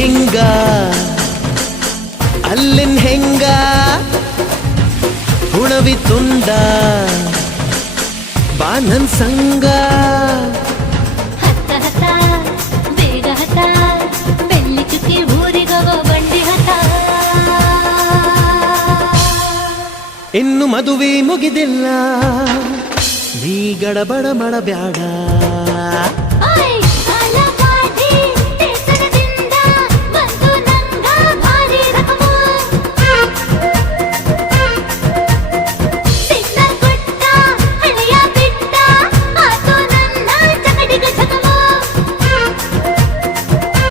ಹಿಂಗ ಅಲ್ಲಿನ್ ಹೆಂಗ ಹುಣವಿ ತುಂಡ ಬಾ ನನ್ ಸಂಗ ಹತ್ತ ಹತ ಬೇಗ ಹತ ಬೆಳ್ಳಿ ಚುಕ್ಕಿ ಊರಿಗವ ಬಂಡಿ ಹತ ಇನ್ನು ಮದುವೆ ಮುಗಿದಿಲ್ಲ ನೀ ಗಡಬಡ ಮಾಡಬ್ಯಾಡ